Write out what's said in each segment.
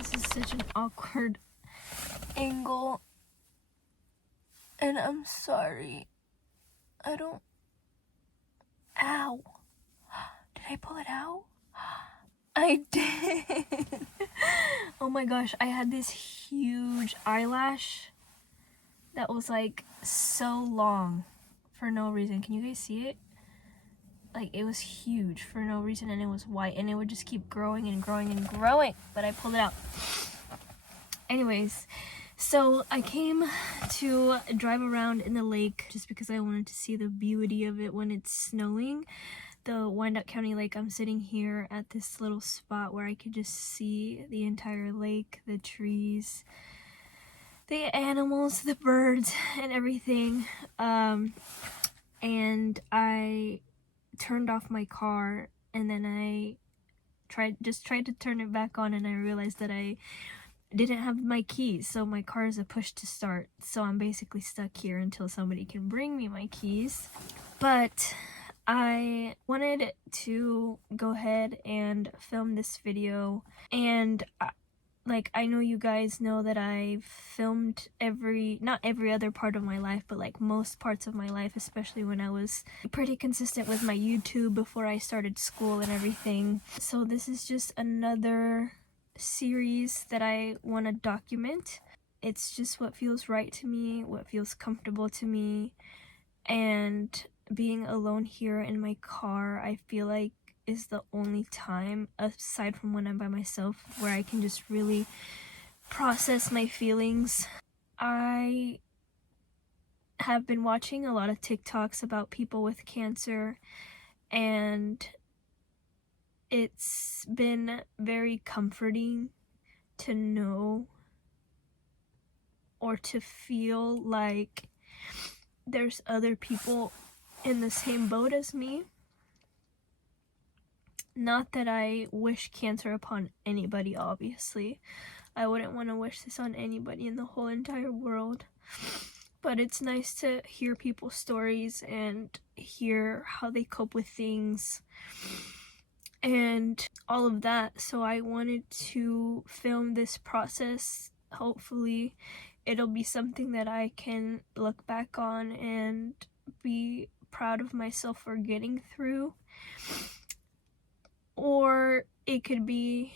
This is such an awkward angle, and I'm sorry. Ow. Did I pull it out? I did. Oh my gosh, I had this huge eyelash that was like so long for no reason. Can you guys see it? Like, it was huge for no reason, and it was white, and it would just keep growing and growing and growing, but I pulled it out. Anyways, so I came to drive around in the lake just because I wanted to see the beauty of it when it's snowing. The Wyandotte County Lake. I'm sitting here at this little spot where I could just see the entire lake, the trees, the animals, the birds, and everything. And I turned off my car, and then I tried to turn it back on, and I realized that I didn't have my keys, so my car is a push to start, so I'm basically stuck here until somebody can bring me my keys. But I wanted to go ahead and film this video, and I know you guys know that I've filmed not every other part of my life, but like most parts of my life, especially when I was pretty consistent with my YouTube before I started school and everything. So this is just another series that I want to document. It's just what feels right to me, what feels comfortable to me, and being alone here in my car, I feel like is the only time, aside from when I'm by myself, where I can just really process my feelings. I have been watching a lot of TikToks about people with cancer, and it's been very comforting to know or to feel like there's other people in the same boat as me. Not that I wish cancer upon anybody, obviously. I wouldn't want to wish this on anybody in the whole entire world. But it's nice to hear people's stories and hear how they cope with things and all of that. So I wanted to film this process. Hopefully it'll be something that I can look back on and be proud of myself for getting through. Or it could be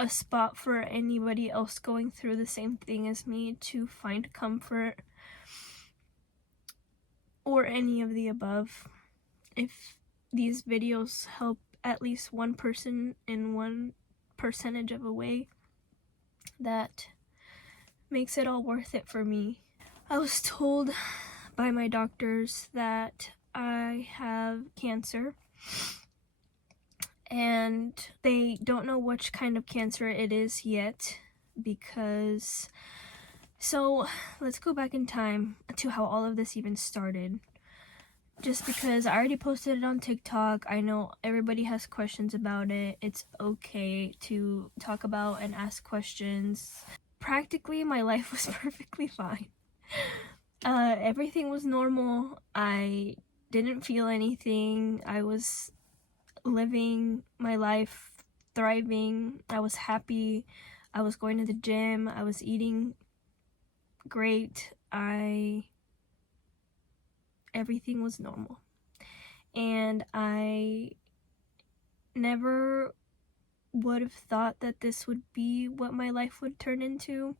a spot for anybody else going through the same thing as me to find comfort, or any of the above. If these videos help at least one person in one percentage of a way, that makes it all worth it for me. I was told by my doctors that I have cancer, and they don't know which kind of cancer it is yet, because... So let's go back in time to how all of this even started. Just because I already posted it on TikTok, I know everybody has questions about it. It's okay to talk about and ask questions. Practically, my life was perfectly fine. Everything was normal. I didn't feel anything. I was living my life, thriving. I was happy. I was going to the gym. I was eating great. Everything was normal. And I never would have thought that this would be what my life would turn into.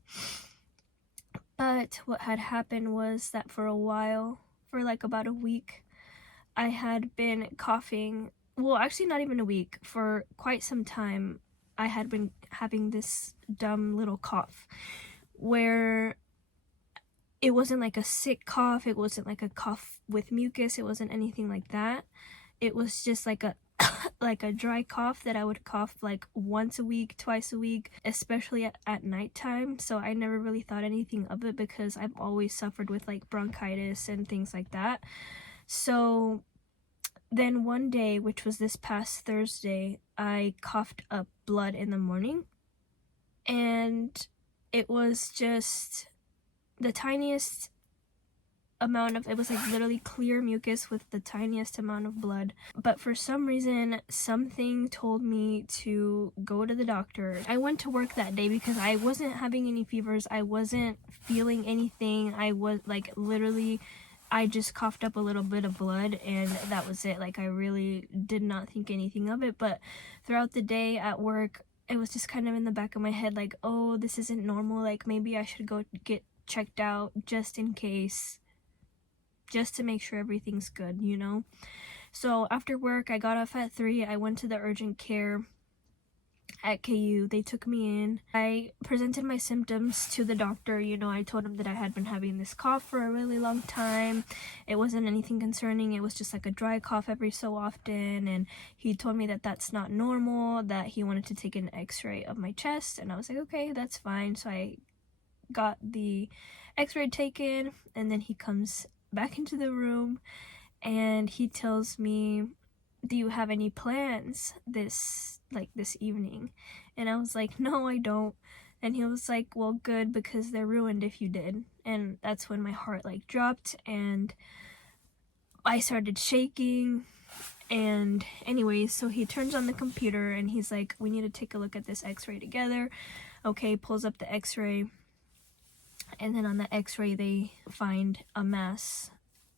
But what had happened was that for a while, for like about a week, I had been coughing. Well, actually not even a week. For quite some time, I had been having this dumb little cough where it wasn't like a sick cough, it wasn't like a cough with mucus, it wasn't anything like that. It was just like a like a dry cough that I would cough like once a week, twice a week, especially at nighttime. So I never really thought anything of it because I've always suffered with like bronchitis and things like that. So then one day, which was this past Thursday, I coughed up blood in the morning, and it was just the tiniest amount of, it was like literally clear mucus with the tiniest amount of blood. But for some reason, something told me to go to the doctor. I went to work that day because I wasn't having any fevers. I wasn't feeling anything. I was like literally, I just coughed up a little bit of blood and that was it. Like I really did not think anything of it. But throughout the day at work, it was just kind of in the back of my head like, oh, this isn't normal. Like maybe I should go get checked out just in case, just to make sure everything's good, you know? So after work, I got off at 3. I went to the urgent care at KU. They took me in. I presented my symptoms to the doctor. You know, I told him that I had been having this cough for a really long time. It wasn't anything concerning. It was just like a dry cough every so often. And he told me that that's not normal, that he wanted to take an x-ray of my chest. And I was like, okay, that's fine. So I got the x-ray taken, and then he comes back into the room and he tells me, do you have any plans this evening? And I was like, no, I don't. And he was like, well, good, because they're ruined if you did. And that's when my heart like dropped and I started shaking. And anyways, so he turns on the computer and he's like, we need to take a look at this x-ray together. Okay, pulls up the x-ray. And then on the x-ray, they find a mass,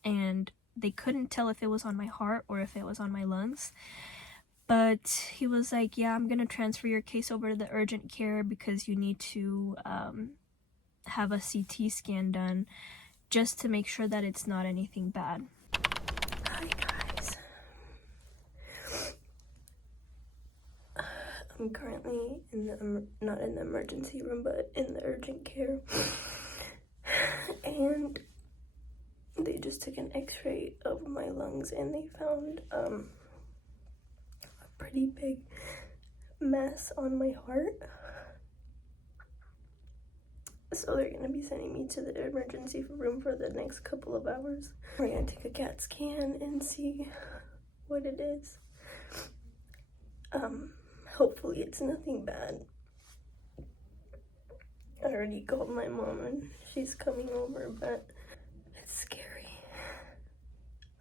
and they couldn't tell if it was on my heart or if it was on my lungs. But he was like, yeah, I'm going to transfer your case over to the urgent care because you need to have a CT scan done just to make sure that it's not anything bad. Hi, guys. I'm currently in the, not in the emergency room, but in the urgent care. And they just took an x-ray of my lungs and they found a pretty big mass on my heart. So they're gonna be sending me to the emergency room for the next couple of hours. We're gonna take a CAT scan and see what it is. Hopefully it's nothing bad. I already called my mom and she's coming over, but it's scary.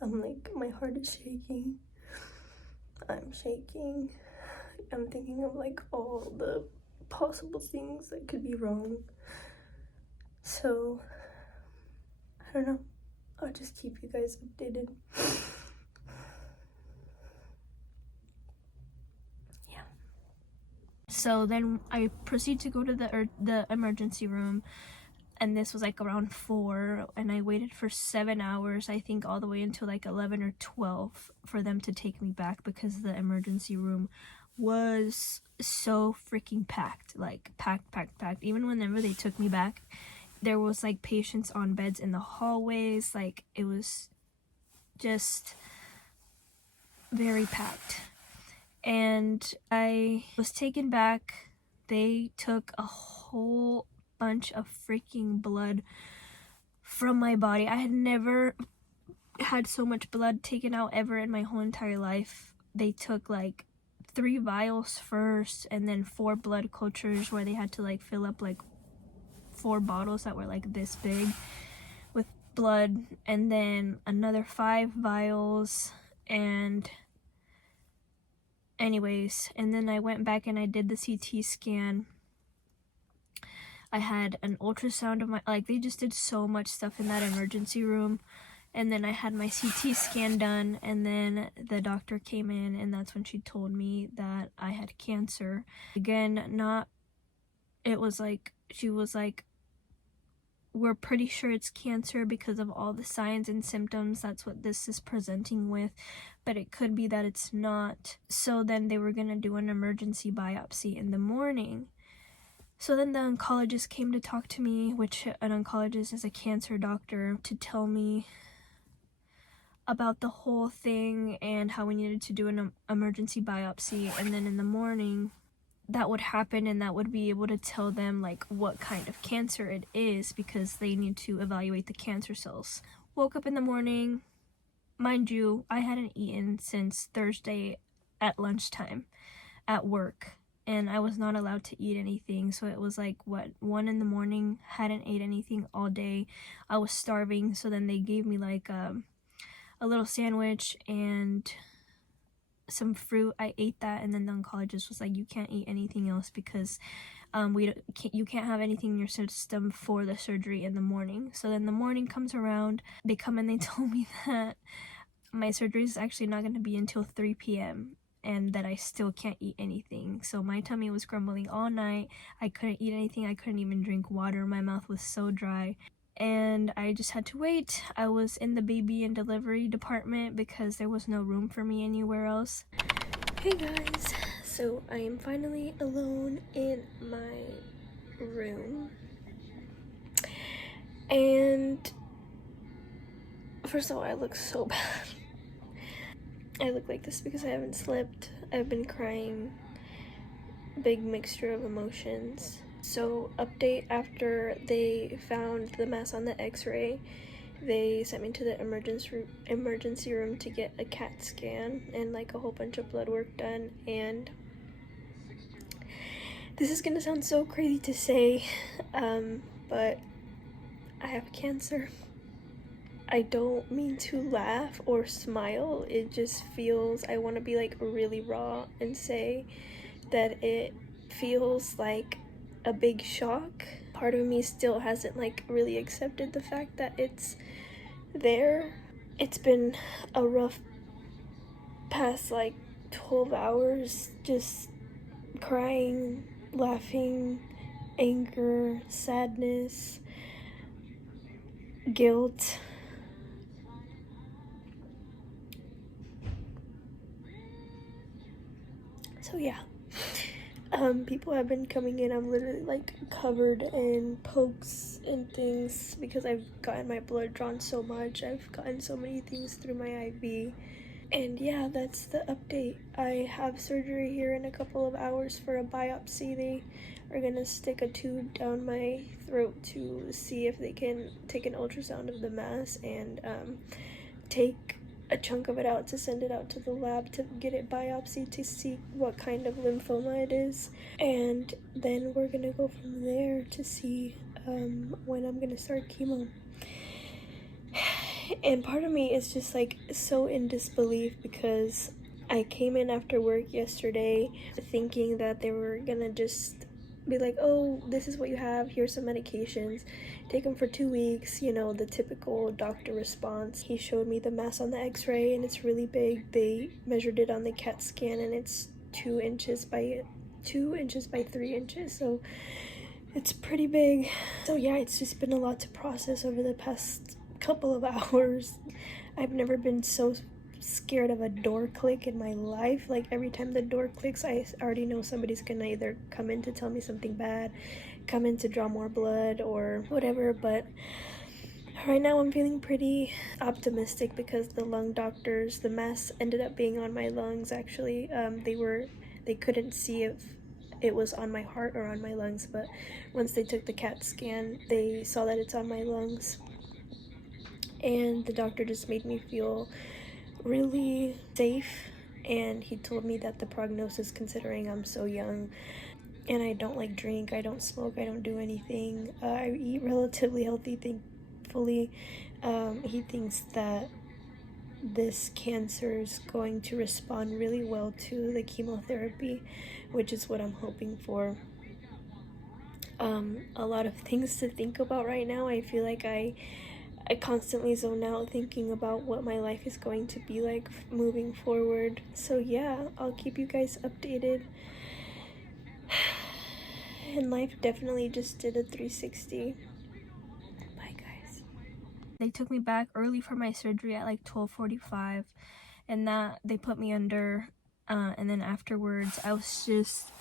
I'm like, my heart is shaking. I'm shaking. I'm thinking of like all the possible things that could be wrong. So, I don't know. I'll just keep you guys updated. So then I proceed to go to the emergency room, and this was like around 4, and I waited for 7 hours, I think all the way until like 11 or 12 for them to take me back, because the emergency room was so freaking packed, like packed. Even whenever they took me back, there was like patients on beds in the hallways. Like it was just very packed. And I was taken back. They took a whole bunch of freaking blood from my body. I had never had so much blood taken out ever in my whole entire life. They took like 3 vials first, and then 4 blood cultures where they had to like fill up like 4 bottles that were like this big with blood, and then another 5 vials. And anyways, and then I went back and I did the CT scan. I had an ultrasound of my, like they just did so much stuff in that emergency room. And then I had my CT scan done, and then the doctor came in, and that's when she told me that I had cancer. Again, she was like, we're pretty sure it's cancer because of all the signs and symptoms. That's what this is presenting with, but it could be that it's not. So then they were gonna do an emergency biopsy in the morning. So then the oncologist came to talk to me, which an oncologist is a cancer doctor, to tell me about the whole thing and how we needed to do an emergency biopsy. And then in the morning that would happen, and that would be able to tell them like what kind of cancer it is, because they need to evaluate the cancer cells. Woke up in the morning. Mind you, I hadn't eaten since Thursday at lunchtime at work. and I was not allowed to eat anything. So it was like, what, 1 in the morning, hadn't ate anything all day. I was starving, so then they gave me like a little sandwich and some fruit. I ate that, and then the oncologist was like, you can't eat anything else because you can't have anything in your system for the surgery in the morning. So then the morning comes around, they come and they told me that my surgery is actually not going to be until 3 p.m. and that I still can't eat anything. So my tummy was grumbling all night. I couldn't eat anything. I couldn't even drink water. My mouth was so dry. And I just had to wait. I was in the baby and delivery department because there was no room for me anywhere else. Hey guys, so I am finally alone in my room. And first of all, I look so bad. I look like this because I haven't slept. I've been crying. Big mixture of emotions. So, update: after they found the mass on the x-ray, they sent me to the emergency room to get a CAT scan and like a whole bunch of blood work done. And this is gonna sound so crazy to say, but I have cancer. I don't mean to laugh or smile. It just feels, I want to be like really raw and say that it feels like a big shock. Part of me still hasn't like really accepted the fact that it's there. It's been a rough past like 12 hours, just crying, laughing, anger, sadness, guilt. So yeah, people have been coming in. I'm literally like covered in pokes and things because I've gotten my blood drawn so much. I've gotten so many things through my IV. And yeah, that's the update. I have surgery here in a couple of hours for a biopsy. They are gonna stick a tube down my throat to see if they can take an ultrasound of the mass and take a chunk of it out to send it out to the lab to get it biopsied to see what kind of lymphoma it is. And then we're gonna go from there to see when I'm gonna start chemo. And part of me is just like so in disbelief because I came in after work yesterday thinking that they were gonna just be like, oh, this is what you have, here's some medications, take them for 2 weeks, you know, the typical doctor response. He showed me the mass on the x-ray and it's really big. They measured it on the CAT scan and it's 2 inches by 3 inches, so it's pretty big. So yeah, it's just been a lot to process over the past couple of hours. I've never been so scared of a door click in my life. Like every time the door clicks, I already know somebody's gonna either come in to tell me something bad, come in to draw more blood or whatever. But right now I'm feeling pretty optimistic because the lung doctors, the mass ended up being on my lungs actually. They couldn't see if it was on my heart or on my lungs, but once they took the CAT scan, they saw that it's on my lungs. And the doctor just made me feel really safe, and he told me that the prognosis, considering I'm so young and I don't like drink, I don't smoke, I don't do anything, I eat relatively healthy, thankfully, he thinks that this cancer is going to respond really well to the chemotherapy, which is what I'm hoping for. A lot of things to think about right now. I feel like I constantly zone out thinking about what my life is going to be like moving forward. So yeah, I'll keep you guys updated. And life definitely just did a 360. Bye guys. They took me back early for my surgery at like 12:45, and that they put me under, and then afterwards I was just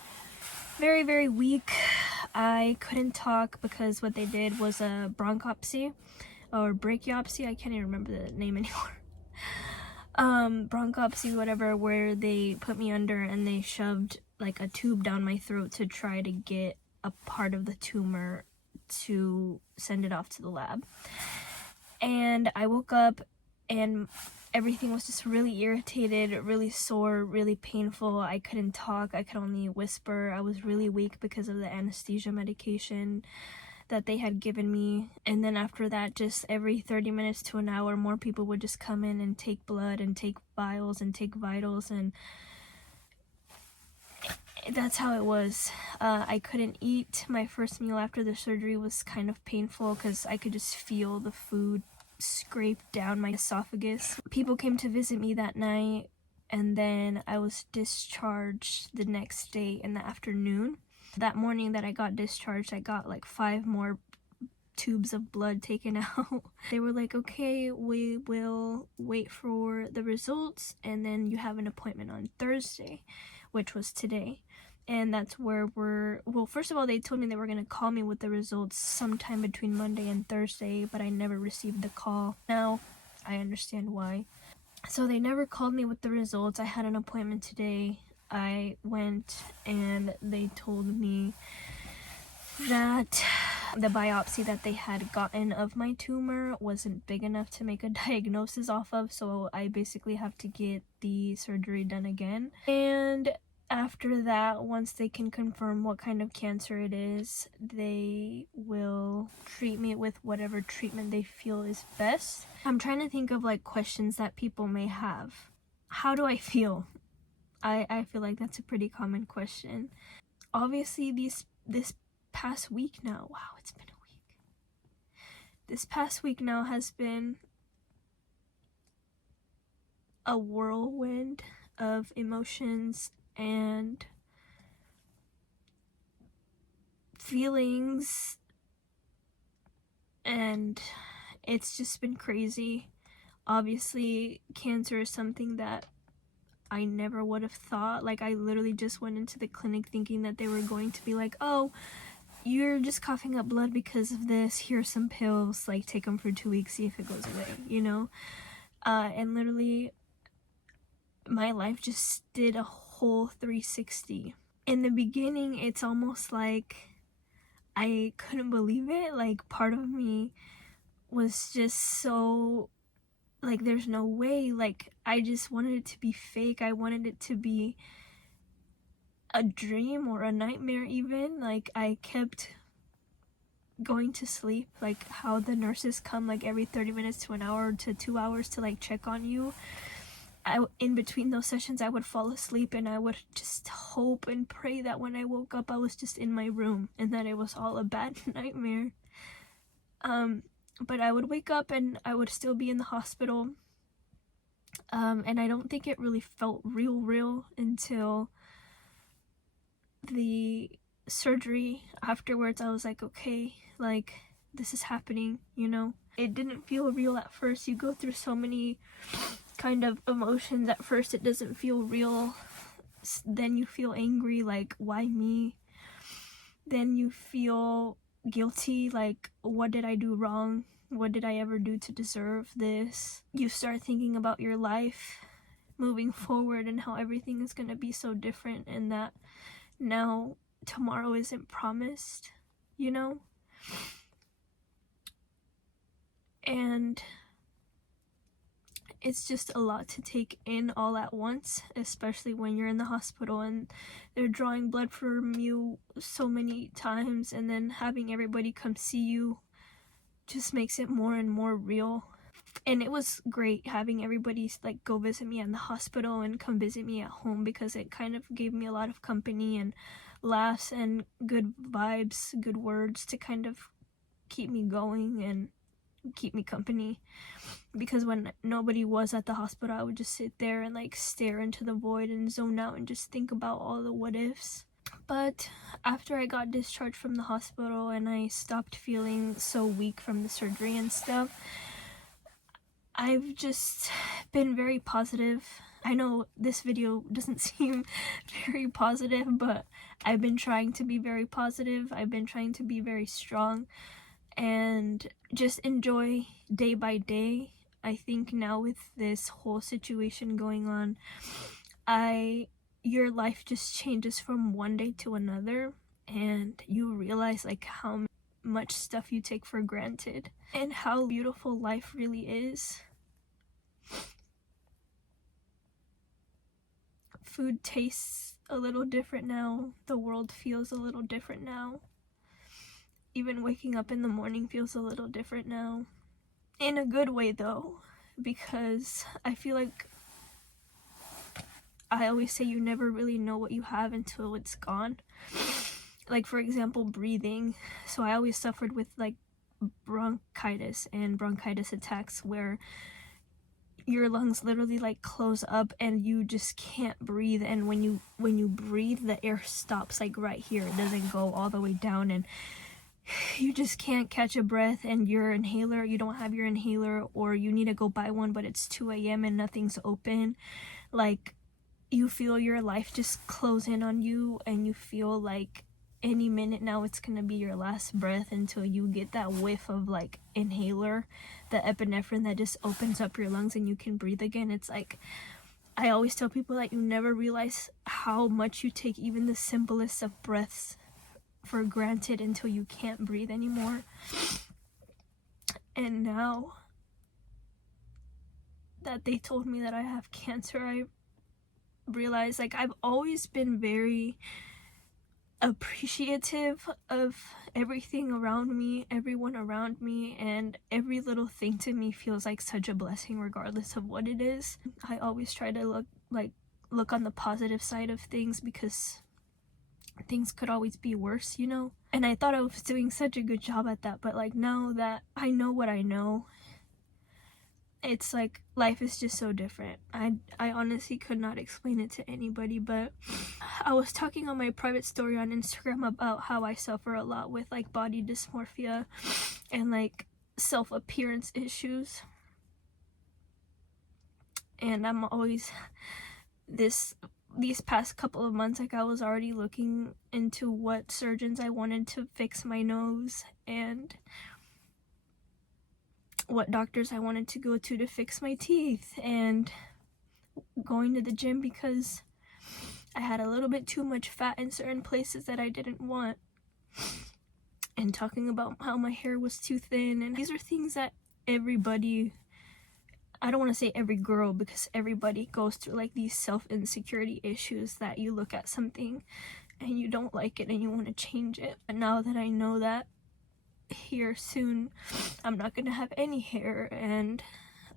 very, very weak. I couldn't talk because what they did was a bronchopsy or brachiopsy, I can't even remember the name anymore. Bronchopsy, whatever, where they put me under and they shoved like a tube down my throat to try to get a part of the tumor to send it off to the lab. And I woke up and everything was just really irritated, really sore, really painful. I couldn't talk, I could only whisper. I was really weak because of the anesthesia medication that they had given me. And then after that, just every 30 minutes to an hour, more people would just come in and take blood and take vials and take vitals, and that's how it was. I couldn't eat. My first meal after the surgery was kind of painful because I could just feel the food scrape down my esophagus. People came to visit me that night, and then I was discharged the next day in the afternoon. That morning that I got discharged, I got like 5 more tubes of blood taken out. They were like, okay, we will wait for the results, and then you have an appointment on Thursday, which was today. And that's where well, first of all, they told me they were going to call me with the results sometime between Monday and Thursday, but I never received the call. Now, I understand why. So they never called me with the results. I had an appointment today. I went and they told me that the biopsy that they had gotten of my tumor wasn't big enough to make a diagnosis off of, so I basically have to get the surgery done again. And after that, once they can confirm what kind of cancer it is, they will treat me with whatever treatment they feel is best. I'm trying to think of like questions that people may have. How do I feel? I feel like that's a pretty common question. Obviously, this past week now, wow, it's been a week. This past week now has been a whirlwind of emotions and feelings, and it's just been crazy. Obviously, cancer is something that I never would have thought. Like, I literally just went into the clinic thinking that they were going to be like, oh, you're just coughing up blood because of this, here's some pills, like take them for 2 weeks, see if it goes away, you know. And literally my life just did a whole 360. In the beginning, it's almost like I couldn't believe it. Like, part of me was just so like, there's no way. Like, I just wanted it to be fake. I wanted it to be a dream or a nightmare even. Like, I kept going to sleep, like how the nurses come like every 30 minutes to an hour to 2 hours to like check on you. In between those sessions, I would fall asleep, and I would just hope and pray that when I woke up, I was just in my room and that it was all a bad nightmare. But I would wake up and I would still be in the hospital. And I don't think it really felt real until the surgery. Afterwards, I was like, okay, like, this is happening, you know. It didn't feel real at first. You go through so many kind of emotions. At first it doesn't feel real, then you feel angry, like, why me? Then you feel guilty, like, what did I do wrong? What did I ever do to deserve this? You start thinking about your life moving forward and how everything is going to be so different, and that now tomorrow isn't promised, you know. And it's just a lot to take in all at once, especially when you're in the hospital and they're drawing blood from you so many times, and then having everybody come see you just makes it more and more real. And it was great having everybody like go visit me in the hospital and come visit me at home, because it kind of gave me a lot of company and laughs and good vibes, good words to kind of keep me going and keep me company. Because when nobody was at the hospital, I would just sit there and like stare into the void and zone out and just think about all the what ifs. But after I got discharged from the hospital and I stopped feeling so weak from the surgery and stuff, I've just been very positive. I know this video doesn't seem very positive, but I've been trying to be very positive. I've been trying to be very strong and just enjoy day by day. I think now with this whole situation going on, your life just changes from one day to another, and you realize like how much stuff you take for granted and how beautiful life really is. Food tastes a little different now. The world feels a little different now. Even waking up in the morning feels a little different now. In a good way though, because I feel like I always say you never really know what you have until it's gone. Like, for example, breathing. So I always suffered with like bronchitis and bronchitis attacks where your lungs literally like close up and you just can't breathe, and when you breathe, the air stops like right here. It doesn't go all the way down, and you just can't catch a breath, and your inhaler, you don't have your inhaler, or you need to go buy one but it's 2 a.m. and nothing's open. Like, you feel your life just close in on you, and you feel like any minute now it's gonna be your last breath until you get that whiff of like inhaler, the epinephrine that just opens up your lungs and you can breathe again. It's like, I always tell people that you never realize how much you take even the simplest of breaths for granted until you can't breathe anymore. And now that they told me that I have cancer, I realized, like, I've always been very appreciative of everything around me, everyone around me, and every little thing to me feels like such a blessing regardless of what it is. I always try to look on the positive side of things, because things could always be worse, you know? And I thought I was doing such a good job at that, but like, now that I know what I know, it's like life is just so different. I honestly could not explain it to anybody, but I was talking on my private story on Instagram about how I suffer a lot with like body dysmorphia and like self-appearance issues. And I'm always these past couple of months, like, I was already looking into what surgeons I wanted to fix my nose and what doctors I wanted to go to fix my teeth, and going to the gym because I had a little bit too much fat in certain places that I didn't want, and talking about how my hair was too thin. And these are things that everybody, I don't want to say every girl, because everybody goes through like these self-insecurity issues that you look at something and you don't like it and you want to change it. But now that I know that here soon I'm not gonna have any hair and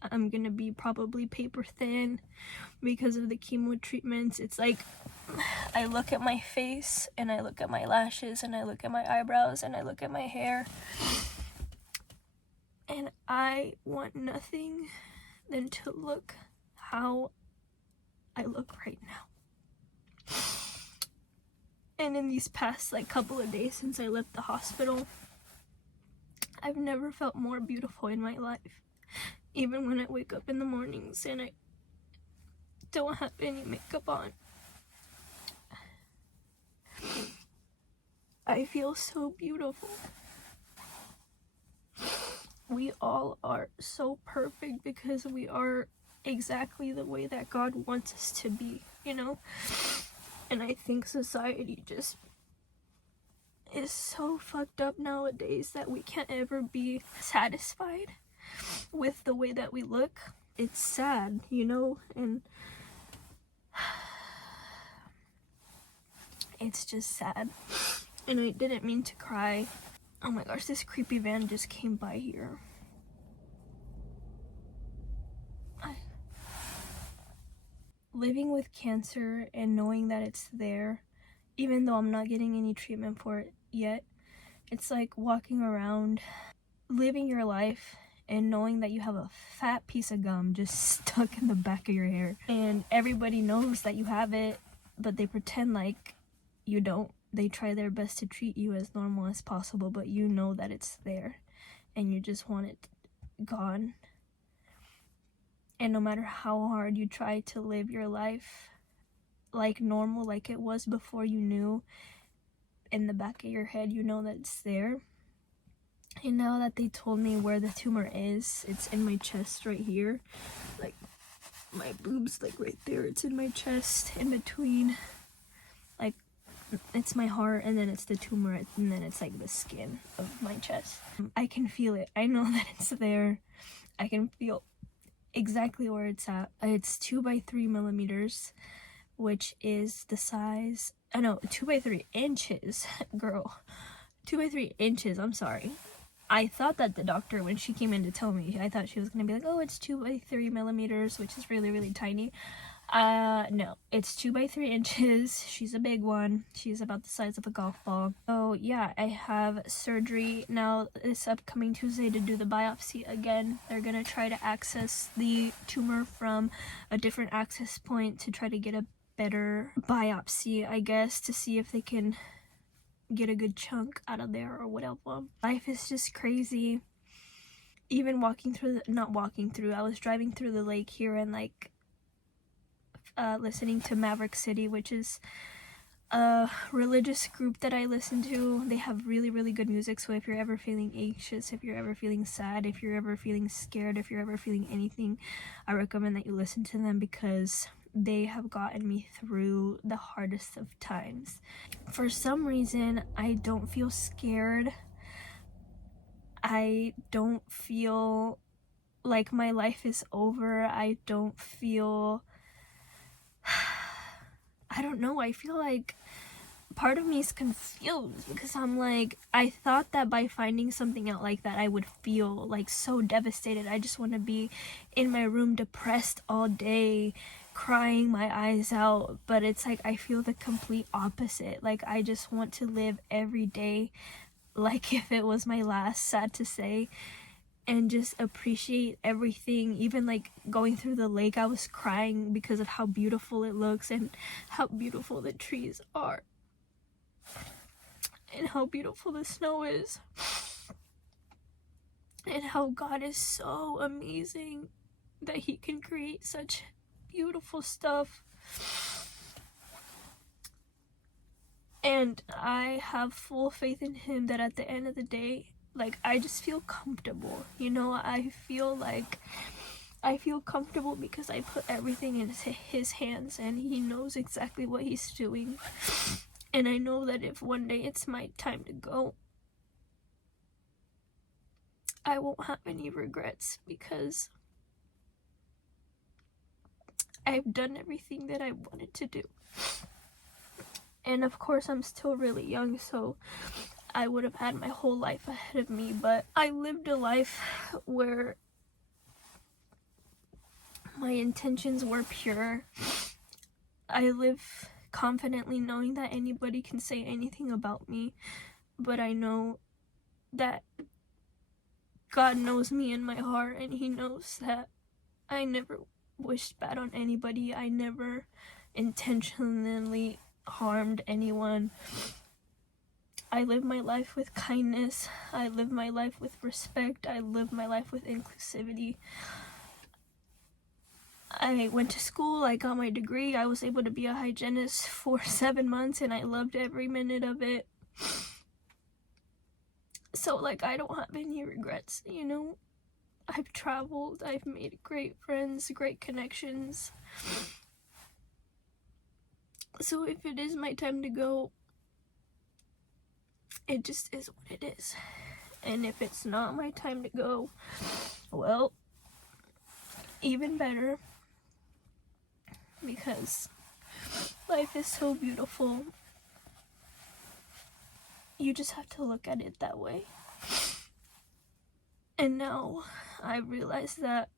I'm gonna be probably paper thin because of the chemo treatments, it's like I look at my face and I look at my lashes and I look at my eyebrows and I look at my hair, and I want nothing than to look how I look right now. And in these past like couple of days since I left the hospital, I've never felt more beautiful in my life. Even when I wake up in the mornings and I don't have any makeup on, I feel so beautiful. We all are so perfect because we are exactly the way that God wants us to be, you know? And I think society just is so fucked up nowadays that we can't ever be satisfied with the way that we look. It's sad, you know, and it's just sad. And I didn't mean to cry. Oh my gosh, this creepy van just came by here. Living with cancer and knowing that it's there, even though I'm not getting any treatment for it yet, it's like walking around, living your life and knowing that you have a fat piece of gum just stuck in the back of your hair. And everybody knows that you have it, but they pretend like you don't. They try their best to treat you as normal as possible, but you know that it's there and you just want it gone. And no matter how hard you try to live your life like normal, like it was before you knew, in the back of your head you know that it's there. And now that they told me where the tumor is, it's in my chest right here. Like, my boobs, like right there, it's in my chest, in between. Like, it's my heart, and then it's the tumor, and then it's like the skin of my chest. I can feel it. I know that it's there. I can feel exactly where it's at. It's 2 by 3 millimeters, which is the size, 2 by 3 inches, girl, 2 by 3 inches, I'm sorry. I thought that the doctor, when she came in to tell me, I thought she was gonna be like, oh, it's 2 by 3 millimeters, which is really, really tiny. No, it's 2 by 3 inches. She's a big one. She's about the size of a golf ball. So yeah, I have surgery now this upcoming Tuesday to do the biopsy again. They're gonna try to access the tumor from a different access point to try to get a better biopsy, I guess, to see if they can get a good chunk out of there or whatever. Life is just crazy. Even I was driving through the lake here and like listening to Maverick City, which is a religious group that I listen to. They have really, really good music, so if you're ever feeling anxious, if you're ever feeling sad, if you're ever feeling scared, if you're ever feeling anything, I recommend that you listen to them because they have gotten me through the hardest of times. For some reason, I don't feel scared. I don't feel like my life is over. I don't feel... I don't know, I feel like part of me is confused because I'm like, I thought that by finding something out like that, I would feel like so devastated. I just want to be in my room depressed all day, crying my eyes out. But it's like, I feel the complete opposite. Like, I just want to live every day like if it was my last, sad to say, and just appreciate everything. Even like going through the lake, I was crying because of how beautiful it looks and how beautiful the trees are and how beautiful the snow is and how God is so amazing that he can create such beautiful stuff. And I have full faith in him that at the end of the day, like, I just feel comfortable, you know. I feel comfortable because I put everything in his hands and he knows exactly what he's doing. And I know that if one day it's my time to go, I won't have any regrets because I've done everything that I wanted to do. And of course, I'm still really young, so I would have had my whole life ahead of me, but I lived a life where my intentions were pure. I live confidently knowing that anybody can say anything about me, but I know that God knows me in my heart, and he knows that I never wished bad on anybody. I never intentionally harmed anyone. I live my life with kindness. I live my life with respect. I live my life with inclusivity. I went to school, I got my degree, I was able to be a hygienist for 7 months and I loved every minute of it. So like, I don't have any regrets, you know. I've traveled, I've made great friends, great connections. So if it is my time to go, it just is what it is. And if it's not my time to go, well, even better, because life is so beautiful. You just have to look at it that way. And now I realize that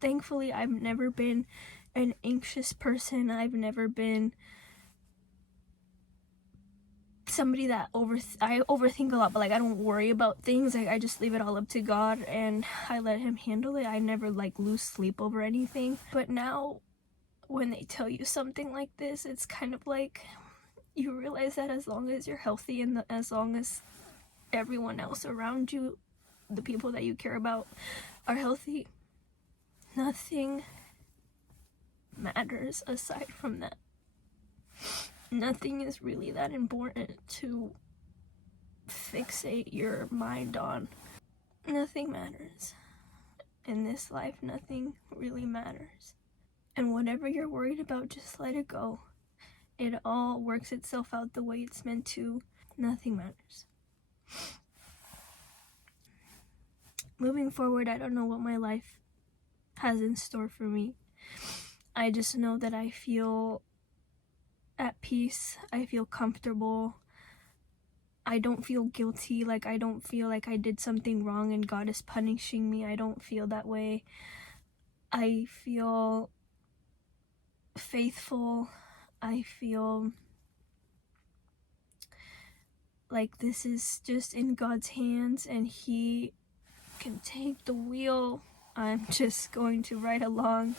thankfully I've never been an anxious person. I've never been somebody that I overthink a lot, but like, I don't worry about things. Like, I just leave it all up to God and I let him handle it. I never like lose sleep over anything. But now when they tell you something like this, it's kind of like you realize that as long as you're healthy and as long as everyone else around you, the people that you care about, are healthy, nothing matters aside from that. Nothing is really that important to fixate your mind on. Nothing matters. In this life, nothing really matters. And whatever you're worried about, just let it go. It all works itself out the way it's meant to. Nothing matters. Moving forward, I don't know what my life has in store for me. I just know that I feel at peace. I feel comfortable. I don't feel guilty. Like, I don't feel like I did something wrong and God is punishing me. I don't feel that way. I feel faithful. I feel like this is just in God's hands and He can take the wheel. I'm just going to ride along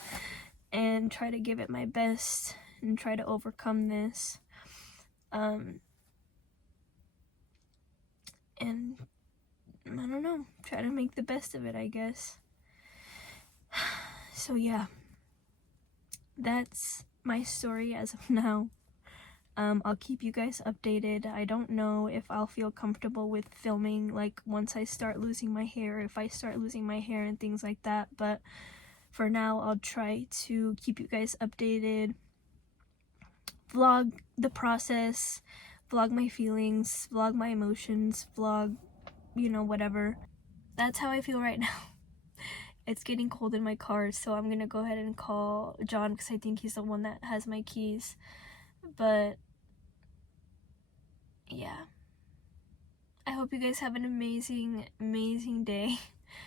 and try to give it my best and try to overcome this. And I don't know, try to make the best of it, I guess. So yeah, that's my story as of now. I'll keep you guys updated. I don't know if I'll feel comfortable with filming, like, once I start losing my hair, if I start losing my hair and things like that, but for now, I'll try to keep you guys updated, vlog the process, vlog my feelings, vlog my emotions, vlog, you know, whatever. That's how I feel right now. It's getting cold in my car, so I'm gonna go ahead and call John because I think he's the one that has my keys. But yeah, I hope you guys have an amazing day.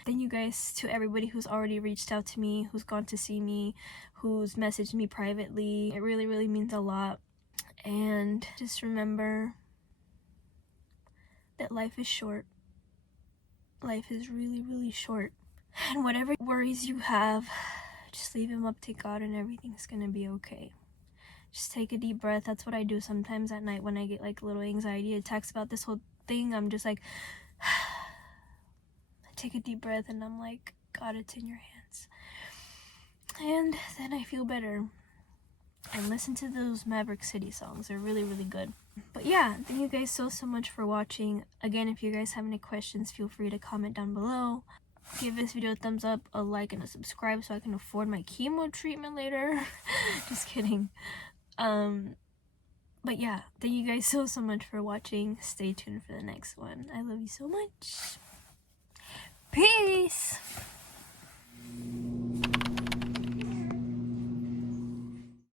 Thank you guys to everybody who's already reached out to me, who's gone to see me, who's messaged me privately. It really means a lot. And just remember that life is short. Life is really short. And whatever worries you have, just leave them up to God and everything's gonna be okay. Just take a deep breath. That's what I do sometimes at night when I get like little anxiety attacks about this whole thing. I'm just like, I take a deep breath and I'm like, God, it's in your hands. And then I feel better. And listen to those Maverick City songs. They're really good. But yeah, thank you guys so much for watching. Again, if you guys have any questions, feel free to comment down below. Give this video a thumbs up, a like, and a subscribe so I can afford my chemo treatment later. Just kidding. But yeah, thank you guys so much for watching. Stay tuned for the next one. I love you so much. Peace!